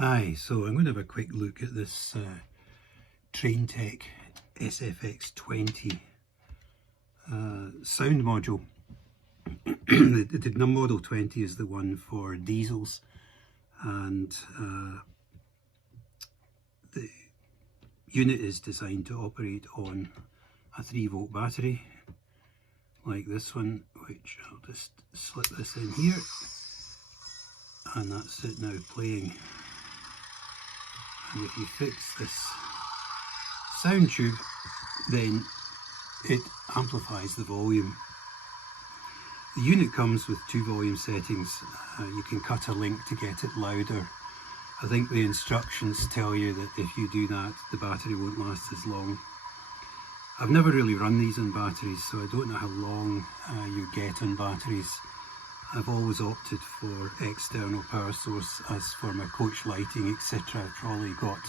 Hi, so I'm going to have a quick look at this Tech SFX20 sound module. The model 20 is the one for diesels, and the unit is designed to operate on a 3-volt battery like this one, which I'll just slip this in here, and that's it now playing. And if you fix this sound tube, then it amplifies the volume. The unit comes with 2 volume settings. You can cut a link to get it louder. I think the instructions tell you that if you do that, the battery won't last as long. I've never really run these on batteries, so I don't know how long you get on batteries. I've always opted for external power source. As for my coach lighting, etc., I've probably got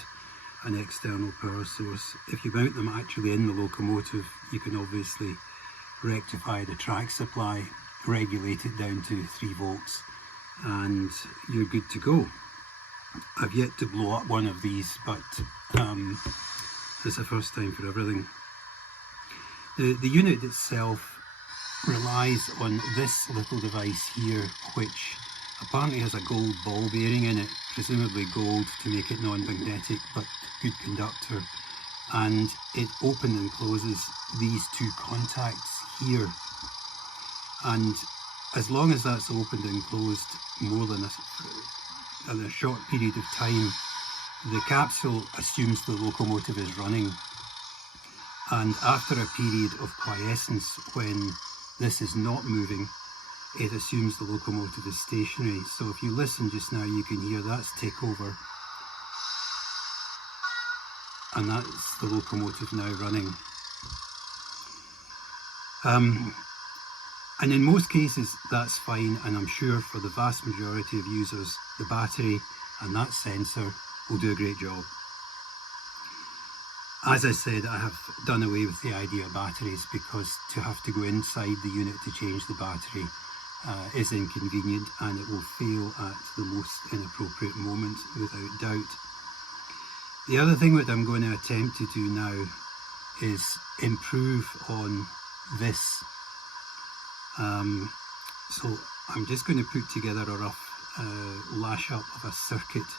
an external power source. If you mount them actually in the locomotive, you can obviously rectify the track supply, regulate it down to 3 volts, and you're good to go. I've yet to blow up one of these, but it's the first time for everything. The unit itself relies on this little device here, which apparently has a gold ball bearing in it, presumably gold to make it non-magnetic but good conductor, and it opens and closes these 2 contacts here, and as long as that's opened and closed more than a short period of time, the capsule assumes the locomotive is running, and after a period of quiescence, when this is not moving, it assumes the locomotive is stationary. So if you listen just now, you can hear that's tick over, and that's the locomotive now running. And in most cases that's fine, and I'm sure for the vast majority of users the battery and that sensor will do a great job. As I said, I have done away with the idea of batteries because to have to go inside the unit to change the battery is inconvenient, and it will fail at the most inappropriate moment without doubt. The other thing that I'm going to attempt to do now is improve on this. So I'm just going to put together a rough lash up of a circuit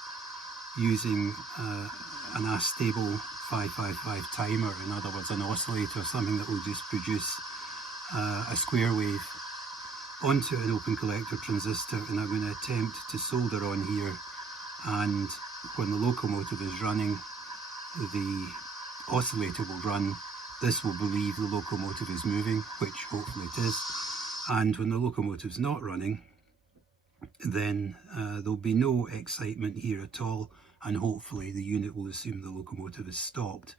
using an astable 555 timer, in other words an oscillator, something that will just produce a square wave onto an open collector transistor, and I'm going to attempt to solder on here, and when the locomotive is running, the oscillator will run. This will believe the locomotive is moving, which hopefully it is, and when the locomotive's not running, then there'll be no excitement here at all, and hopefully the unit will assume the locomotive is stopped.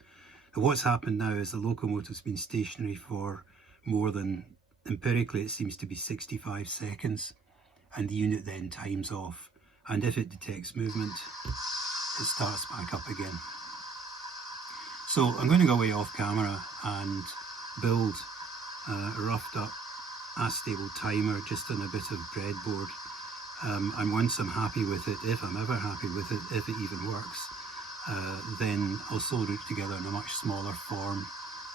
But what's happened now is the locomotive's been stationary for more than, empirically it seems to be 65 seconds, and the unit then times off, and if it detects movement, it starts back up again. So I'm going to go away off camera and build a roughed up astable timer just on a bit of breadboard. And once I'm happy with it, if I'm ever happy with it, if it even works, then I'll solder it together in a much smaller form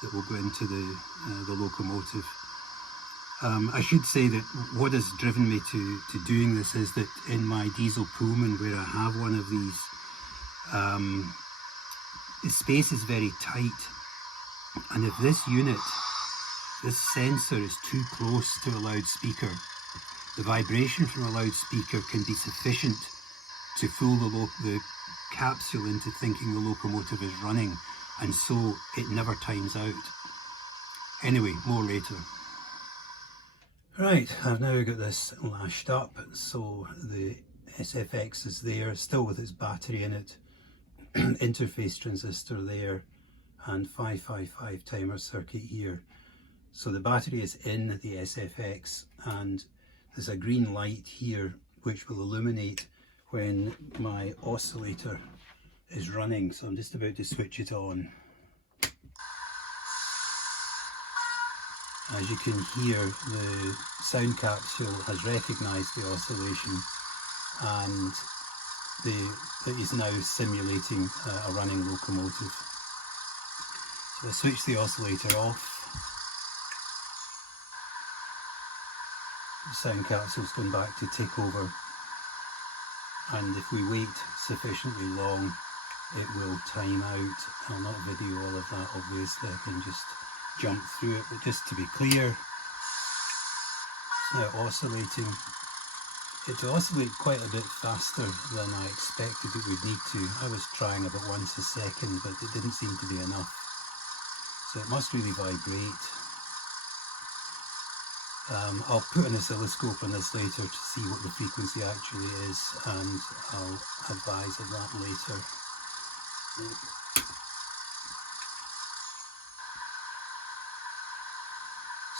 that will go into the locomotive. I should say that what has driven me to doing this is that in my diesel Pullman, where I have one of these, the space is very tight, and if this unit, this sensor is too close to a loudspeaker, the vibration from a loudspeaker can be sufficient to fool the capsule into thinking the locomotive is running, and so it never times out. Anyway, more later. Right, I've now got this lashed up, so the SFX is there, still with its battery in it, interface transistor there, and 555 timer circuit here. So the battery is in the SFX, and there's a green light here which will illuminate when my oscillator is running. So I'm just about to switch it on. As you can hear, the sound capsule has recognised the oscillation, and the that is now simulating a running locomotive. So I switch the oscillator off. The sound capsule's going back to tick over, and if we wait sufficiently long it will time out. I'll not video all of that obviously, I can just jump through it, but just to be clear, it's now oscillating. It will oscillate quite a bit faster than I expected it would need to. I was trying about once a second, but it didn't seem to be enough. So it must really vibrate. I'll put an oscilloscope on this later to see what the frequency actually is, and I'll advise of that later.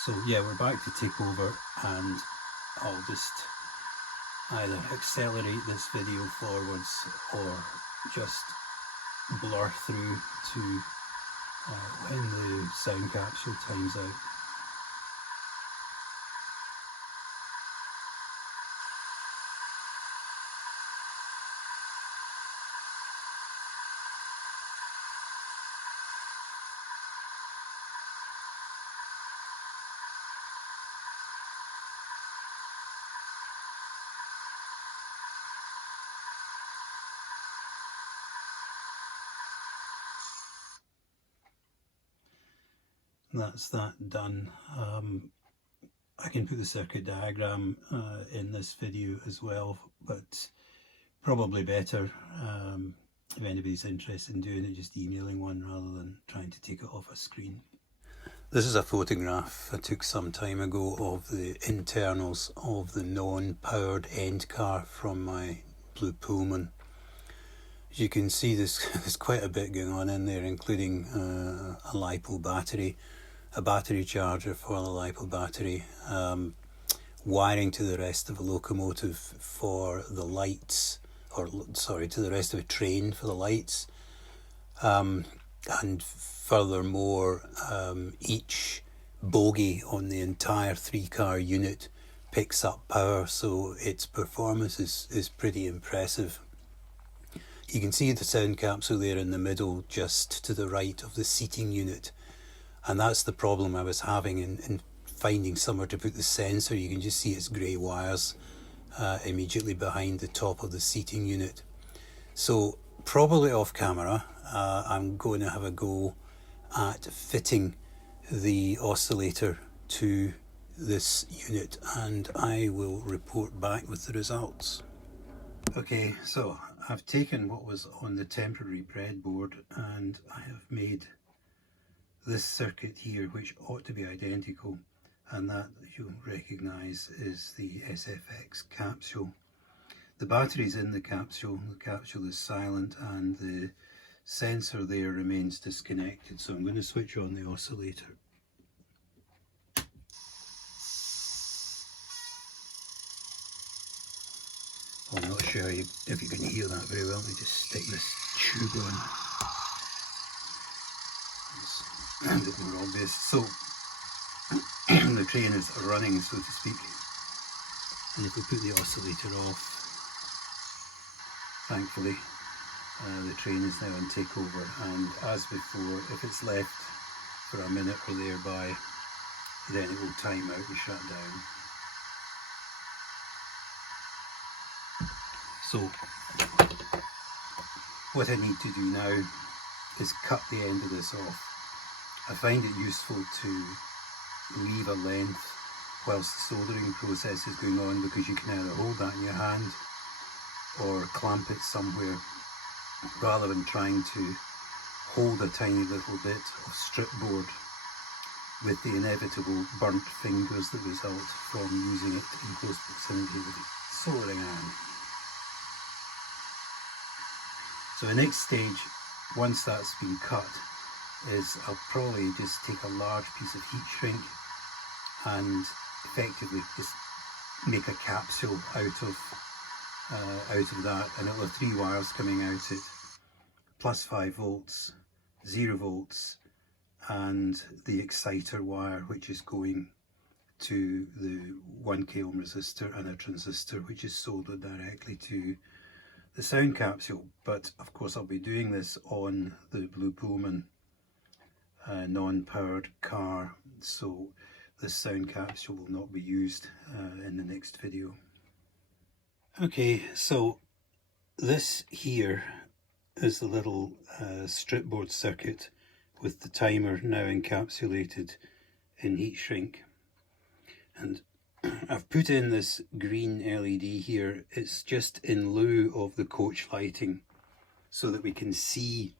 So yeah, we're back to tick over, and I'll just either accelerate this video forwards or just blur through to when the sound capsule times out. That's that done. I can put the circuit diagram in this video as well, but probably better if anybody's interested in doing it, just emailing one rather than trying to take it off a screen. This is a photograph I took some time ago of the internals of the non-powered end car from my Blue Pullman. As you can see, there's quite a bit going on in there, including a LiPo battery, a battery charger for the LiPo battery, wiring to the rest of a locomotive for the lights, or sorry, to the rest of a train for the lights, and furthermore, each bogie on the entire 3-car unit picks up power, so its performance is pretty impressive. You can see the sound capsule there in the middle, just to the right of the seating unit. And that's the problem I was having in finding somewhere to put the sensor. You can just see its grey wires immediately behind the top of the seating unit. So probably off camera, I'm going to have a go at fitting the oscillator to this unit, and I will report back with the results. Okay, so I've taken what was on the temporary breadboard and I have made this circuit here, which ought to be identical, and that you'll recognise is the SFX capsule. The battery's in the capsule is silent, and the sensor there remains disconnected, so I'm going to switch on the oscillator. I'm not sure if you can hear that very well. Let me just stick this tube on. It's a bit more obvious. So the train is running, so to speak, and if we put the oscillator off, thankfully the train is now on takeover, and as before, if it's left for a minute or thereby, then it will time out and shut down. So what I need to do now is cut the end of this off. I find it useful to leave a length whilst the soldering process is going on, because you can either hold that in your hand or clamp it somewhere, rather than trying to hold a tiny little bit of strip board with the inevitable burnt fingers that result from using it in close proximity with the soldering iron. So the next stage, once that's been cut, is I'll probably just take a large piece of heat shrink and effectively just make a capsule out of that, and it'll have 3 wires coming out it, plus 5 volts, 0 volts, and the exciter wire, which is going to the 1 k ohm resistor, and a transistor which is soldered directly to the sound capsule, but of course I'll be doing this on the Blue Pullman non-powered car, so this sound capsule will not be used in the next video. Okay, so this here is the little stripboard circuit with the timer now encapsulated in heat shrink, and I've put in this green LED here. It's just in lieu of the coach lighting, so that we can see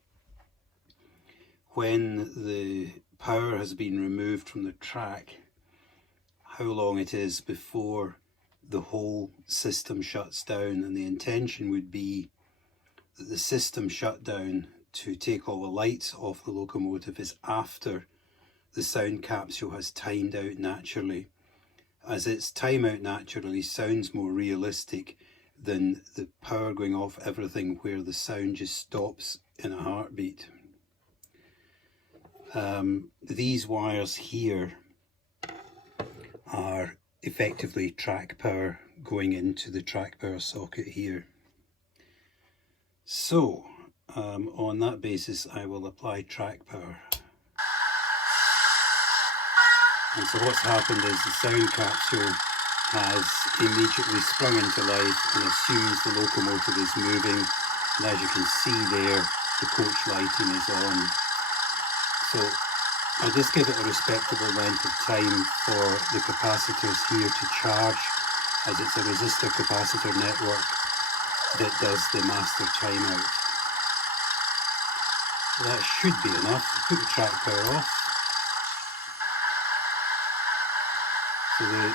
when the power has been removed from the track how long it is before the whole system shuts down. And the intention would be that the system shutdown to take all the lights off the locomotive is after the sound capsule has timed out naturally, as its time out naturally sounds more realistic than the power going off everything where the sound just stops in a heartbeat. These wires here are effectively track power going into the track power socket here. So on that basis I will apply track power. And so what's happened is the sound capsule has immediately sprung into life and assumes the locomotive is moving, and as you can see there, the coach lighting is on. So I'll just give it a respectable length of time for the capacitors here to charge, as it's a resistor capacitor network that does the master timeout. So that should be enough. Put the track power off. So the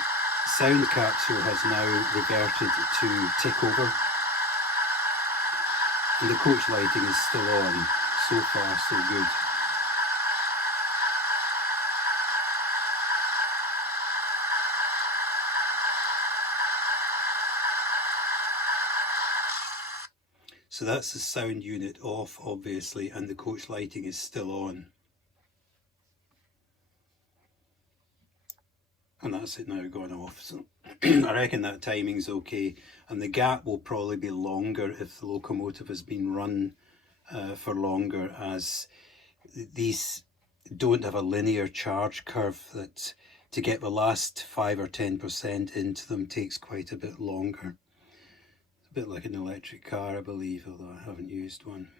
sound capsule has now reverted to tick over, and the coach lighting is still on. So far so good. So that's the sound unit off, obviously, and the coach lighting is still on. And that's it now gone off. So I reckon that timing's okay, and the gap will probably be longer if the locomotive has been run for longer, as these don't have a linear charge curve, that to get the last 5 or 10% into them takes quite a bit longer. A bit like an electric car, I believe, although I haven't used one.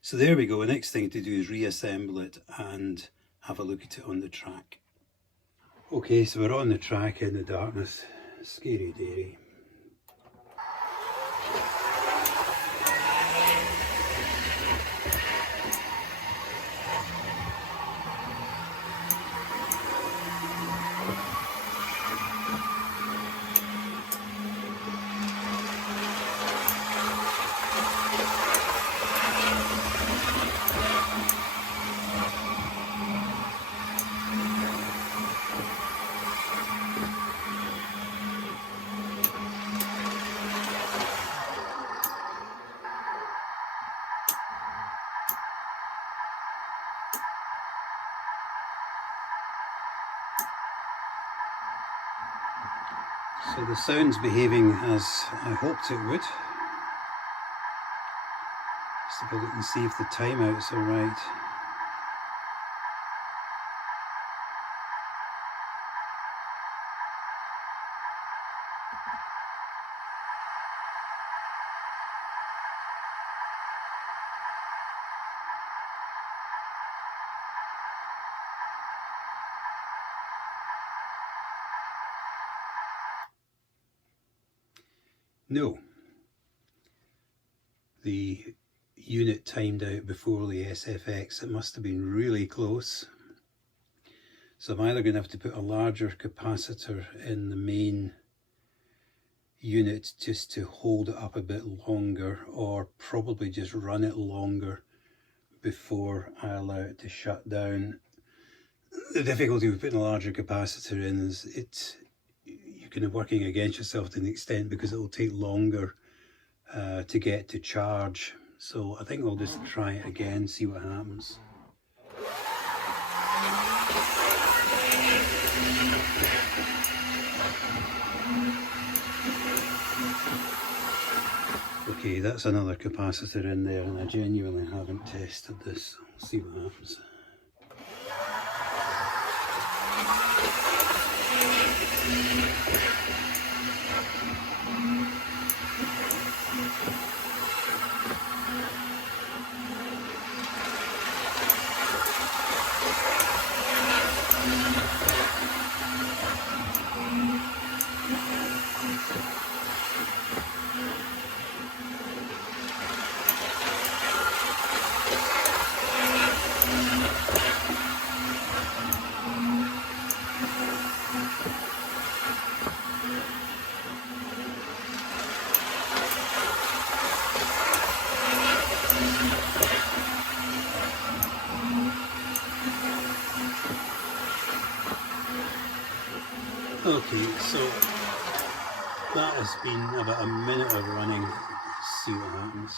So there we go. The next thing to do is reassemble it and have a look at it on the track. Okay, so we're on the track in the darkness. Scary dairy. So the sound's behaving as I hoped it would. Just have a look and see if the timeout's alright. No, the unit timed out before the SFX. It must have been really close. So I'm either going to have to put a larger capacitor in the main unit just to hold it up a bit longer, or probably just run it longer before I allow it to shut down. The difficulty with putting a larger capacitor in is you're kind of working against yourself to an extent, because it will take longer to get to charge. So I think I'll just try it again, see what happens. Okay, that's another capacitor in there, and I genuinely haven't tested this. We'll see what happens. Okay, so that has been about a minute of running. Let's see what happens.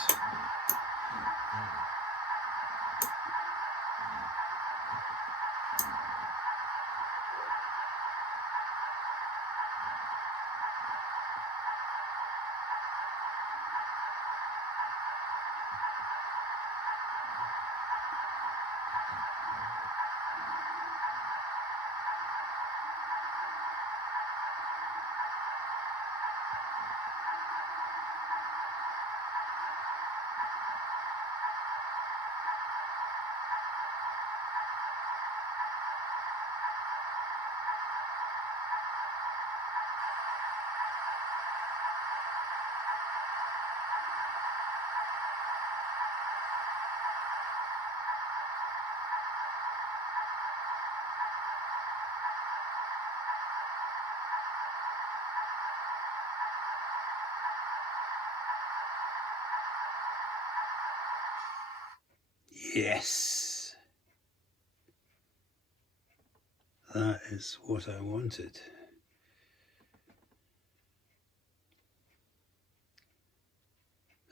Yes, that is what I wanted.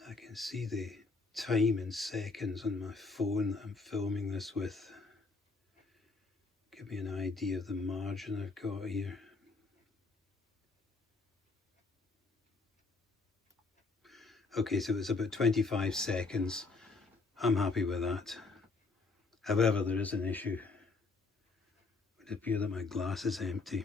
I can see the time in seconds on my phone that I'm filming this with. Give me an idea of the margin I've got here. Okay, so it's about 25 seconds. I'm happy with that. However, there is an issue. It would appear that my glass is empty.